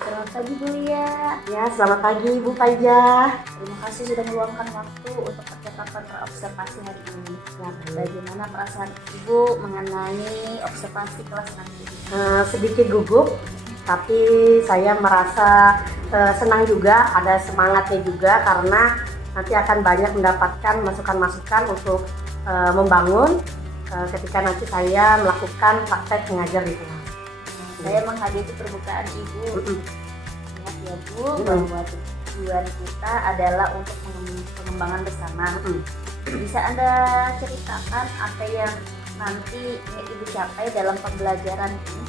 Selamat pagi Bu Lia. Ya, selamat pagi Ibu Faiza. Terima kasih sudah meluangkan waktu untuk percakapan observasi hari ini. Bagaimana perasaan Ibu mengenai observasi kelas nanti? Sedikit gugup, tapi saya merasa senang juga, ada semangatnya juga karena nanti akan banyak mendapatkan masukan-masukan untuk membangun ketika nanti saya melakukan praktek mengajar di kelas. Saya menghadiri perbukaan Ibu. Ingat ya Bu, bahwa tujuan kita adalah untuk pengembangan bersama. Bisa Anda ceritakan apa yang nanti ingin Ibu capai dalam pembelajaran ini?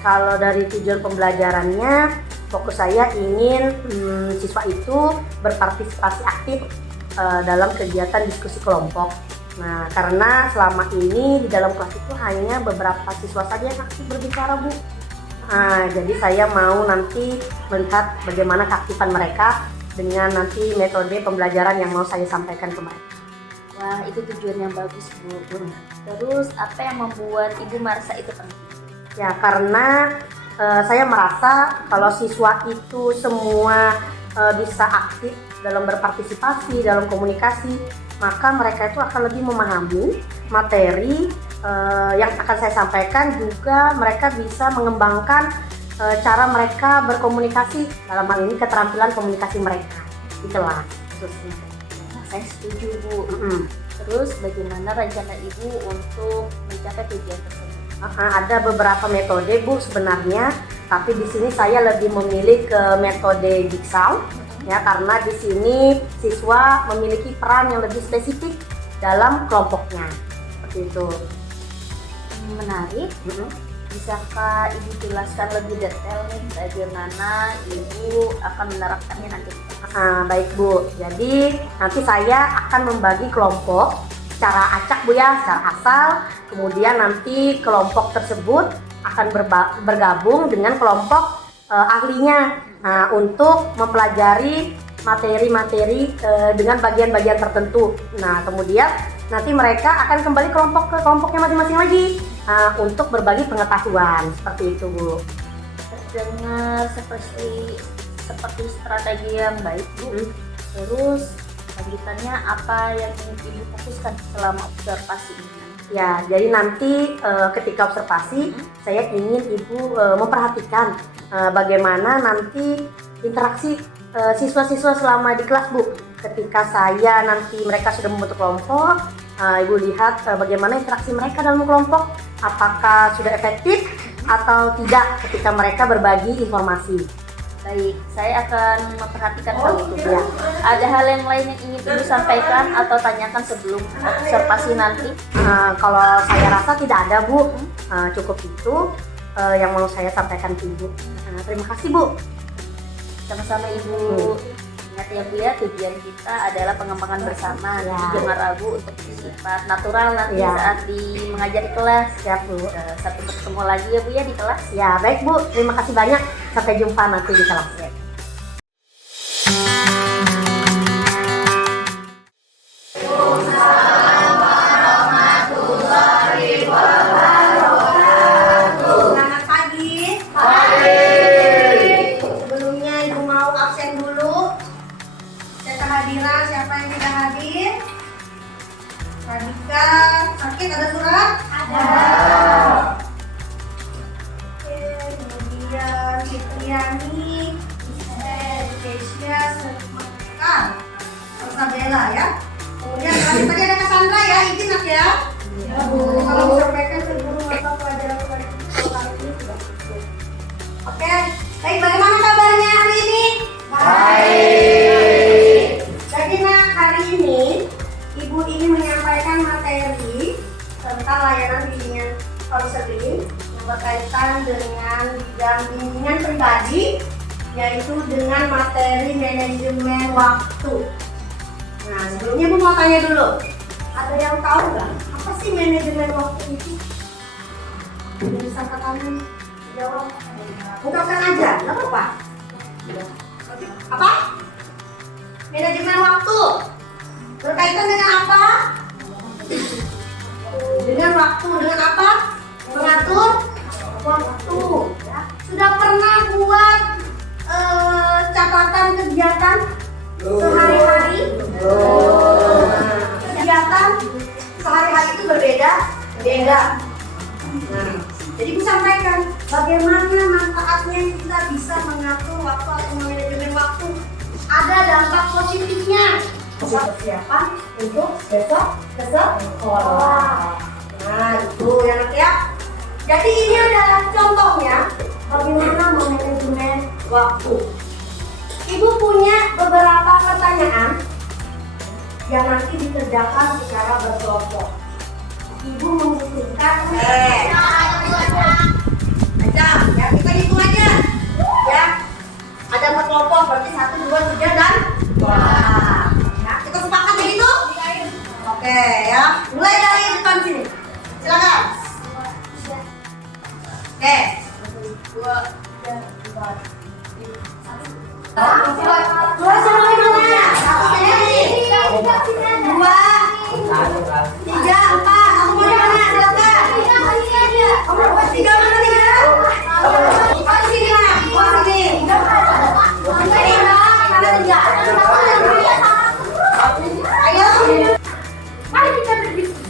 Kalau dari tujuan pembelajarannya, fokus saya ingin siswa itu berpartisipasi aktif dalam kegiatan diskusi kelompok. Nah, karena selama ini di dalam kelas itu hanya beberapa siswa saja yang aktif berbicara, Bu. Jadi saya mau nanti melihat bagaimana keaktifan mereka dengan nanti metode pembelajaran yang mau saya sampaikan ke mereka. Wah, itu tujuan yang bagus Bu. Terus apa yang membuat Ibu merasa itu penting? Ya, karena saya merasa kalau siswa itu semua bisa aktif dalam berpartisipasi, dalam komunikasi, maka mereka itu akan lebih memahami materi yang akan saya sampaikan, juga mereka bisa mengembangkan cara mereka berkomunikasi, dalam hal ini keterampilan komunikasi mereka di kelas khususnya. Saya setuju Bu. Terus bagaimana rencana Ibu untuk mencapai tujuan tersebut? Ada beberapa metode Bu sebenarnya, tapi di sini saya lebih memilih ke metode Jigsaw ya, karena di sini siswa memiliki peran yang lebih spesifik dalam kelompoknya. Seperti itu. Menarik. Bisakah Ibu jelaskan lebih detail nih bagaimana Ibu akan menerapkannya nanti? Baik Bu, jadi nanti saya akan membagi kelompok secara acak Bu ya, secara asal. Kemudian nanti kelompok tersebut akan bergabung dengan kelompok ahlinya untuk mempelajari materi-materi dengan bagian-bagian tertentu. Nah, kemudian nanti mereka akan kembali ke kelompoknya masing-masing lagi untuk berbagi pengetahuan. Seperti itu Bu. Terdengar seperti strategi yang baik Bu. Terus lanjutannya apa yang ingin Ibu fokuskan selama observasi ini? Ya, jadi nanti ketika observasi saya ingin Ibu memperhatikan bagaimana nanti interaksi siswa-siswa selama di kelas Bu. Ketika mereka sudah membentuk kelompok, Ibu lihat bagaimana interaksi mereka dalam kelompok, apakah sudah efektif atau tidak ketika mereka berbagi informasi. Baik, saya akan memperhatikan hal itu ya. Ada hal yang lain yang ingin Ibu sampaikan atau tanyakan sebelum observasi nanti? Kalau saya rasa tidak ada Bu, cukup itu yang mau saya sampaikan ke Ibu. Terima kasih Bu. Sama-sama Ibu. Ingat ya Bu ya, tujuan kita adalah pengembangan bersama. Jangan ragu untuk bersifat natural nanti saat mengajar di kelas. Siap Bu. Sampai bertemu lagi ya Bu ya di kelas. Ya baik Bu, terima kasih banyak. Sampai jumpa nanti di kelas. Selamat pagi. Sebelumnya Ibu mau absen dulu. Saya kehadiran, siapa yang tidak hadir? Radika, sakit ada surat? Ada. Oke, kemudian Fitriani, Kesia, Semangat, Rosabella ya. Kemudian tadi ada Cassandra ya, izin nak ya. Ya Bu. Kalau mau sampaikan ke guru atau pelajaran kepada kita hari ini sudah cukup. Oke, baik, bagaimana kabarnya? melaksanakan layanan bimbingan konseling yang berkaitan dengan bidang bimbingan pribadi, yaitu dengan materi manajemen waktu. Nah, sebelumnya Bu mau tanya dulu, ada yang tahu nggak apa sih manajemen waktu itu? Bisa kami jawab? Ungkapkan aja, nggak apa-apa. Apa? Manajemen waktu berkaitan dengan apa? Dengan waktu, dengan apa? Mengatur waktu. Ya. Sudah pernah buat catatan kegiatan sehari-hari? Kegiatan sehari-hari itu berbeda. Nah, jadi Bu sampaikan bagaimana manfaatnya kita bisa mengatur waktu atau manajemen waktu. Ada dampak positifnya. Persiapan untuk besok sekolah. Nah, itu ya nak ya. Jadi ini adalah contohnya bagaimana manajemen waktu. Ibu punya beberapa pertanyaan yang nanti dikerjakan secara berkelompok. Ibu membutuhkan aja, ya kita hitung aja, ya. Ada 4 kelompok, berarti 1, 2, 3 dan 2. Ya, kita sepakat begitu? Oke, ya. Mulai dari depan sini. Silakan. Oke. 2, 3, 4. Dua sama mana? 1 sini. 2, 3, 4. Aku mau di mana? Silakan. 3 mana 3? Sini mana? Sini. Ayo. Mari kita berdiskusi.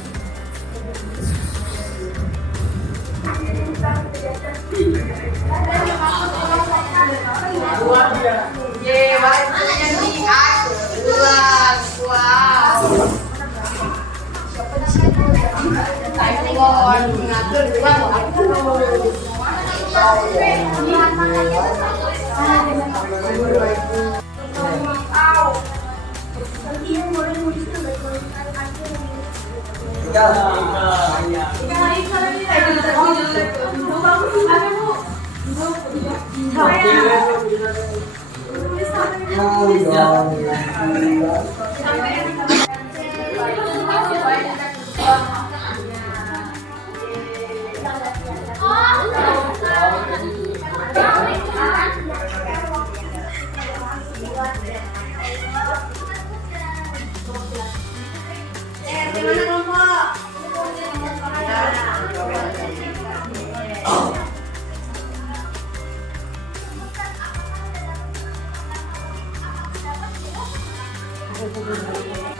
Gimana kelompok?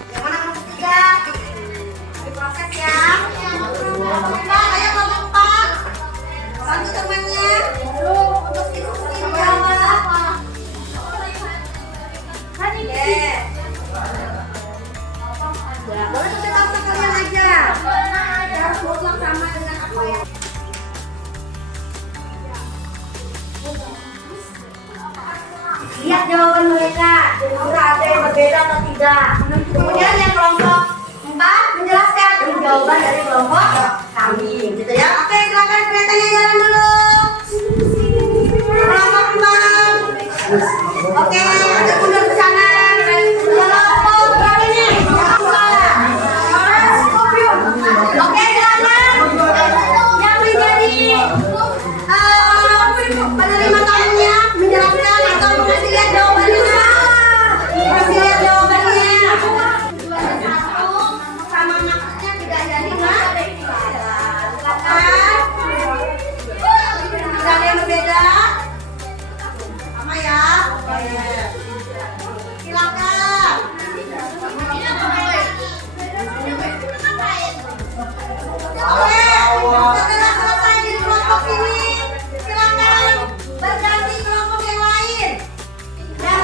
Yang mana kelompok 3? Diproses ya. Kelompok 4, ayo kelompok 4. Bantu temannya untuk diskusi menjawab. Oke. Boleh kita langsung kalian aja. Harus mutlak sama dengan apa yang lihat jawaban mereka. Apakah ada yang berbeda atau tidak? Kemudian yang kelompok 4 menjelaskan jawaban dari kelompok kami, gitu ya. Oke, silakan keretanya jalan dulu. Kelompok 4. Oke, ada mundur ke sana. Kelompok berapa ini? Oke, silakan. Yang menjadi penerima tamunya menjelaskan atau mengasih lihat jawabannya. Kasih lihat jawabannya. Sama maksudnya tidak jadi nggak? Silakan. Tidak ada yang berbeda. Sama ya. Silakan. Oke, setelah selesai di kelompok ini, silakan berganti kelompok yang lain. Yang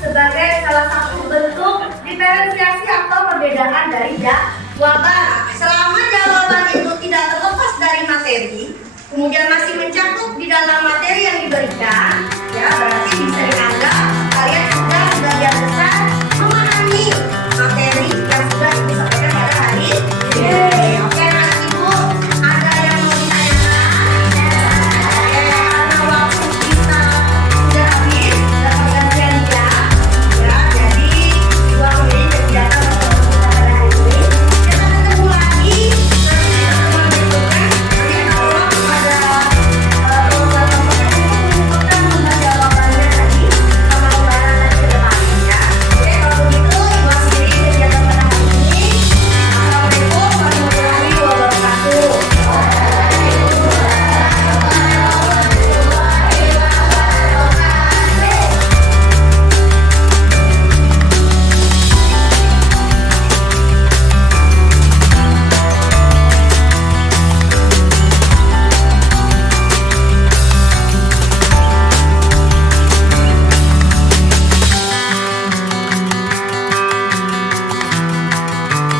sebagai salah satu bentuk diferensiasi atau perbedaan dari jawaban. Selama jawaban itu tidak terlepas dari materi, kemudian masih mencakup di dalam materi yang diberikan, ya berarti bisa